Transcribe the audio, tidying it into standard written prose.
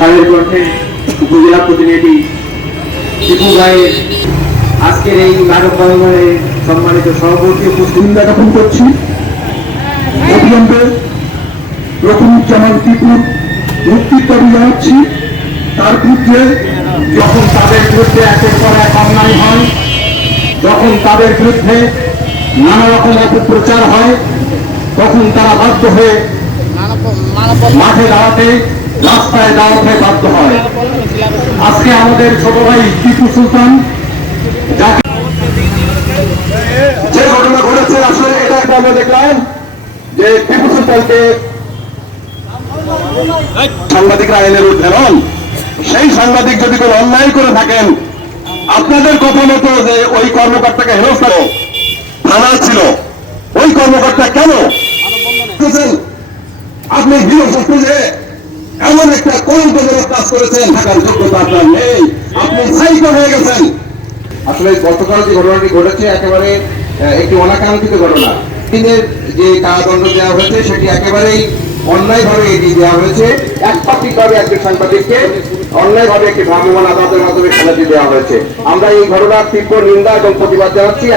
তাদের কণ্ঠে উপজেলা প্রতিনিধি টিপু ভাইয়ের আজকের এই নাটক বাংলায় সম্মানিত সভাপতি উপস্থিত জ্ঞাপন করছি অবিলম্বে রকমুজ্জামান টিপুর মুক্তির দাবি জানাচ্ছি। তার বিরুদ্ধে যখন তাদের বিরুদ্ধে একের পর এক অন্যায় হয়, যখন তাদের বিরুদ্ধে নানা রকম অপপ্রচার হয়, তখন তারা বাধ্য হয়ে মাঠে দাঁড়াতে, রাস্তায় দাঁড়াতে বাধ্য হয়। আজকে আমাদের ছোট ভাই টিপু সুলতান, যাকে যে ঘটনা ঘটেছে আসলে এটা একটা আমরা দেখলাম যে টিপু সুলতানকে সাংবাদিকরা আইনের ঊর্ধ্বে নন। সেই সাংবাদিক যদি কোনো অন্যায় করে থাকেন, আপনাদের কথা মতো যে ওই কর্মকর্তাকে হেনস্থা থানা ছিল, ওই কর্মকর্তা কেন আপনি হিরো যে এমন একটা কলঙ্কজনক কাজ করেছেন, থাকার যোগ্যতা আপনার নেই, আপনি সাইকো হয়ে গেছেন। আসলে গতকাল যে ঘটনাটি ঘটেছে একেবারে একটি অনাকাঙ্ক্ষিত ঘটনা। দিনের যে কারাদণ্ড দেওয়া হয়েছে সেটি একেবারেই অন্যায়ভাবে এগিয়ে দেওয়া হয়েছে। একপাক্ষিকভাবে একজন সাংবাদিককে অন্যায়ভাবে একটি ভ্রাম্যমাণ আদালতের মাধ্যমে সাজাতে দেওয়া হয়েছে। আমরা এই ঘটনার তীব্র নিন্দা এবং প্রতিবাদ জানাচ্ছি।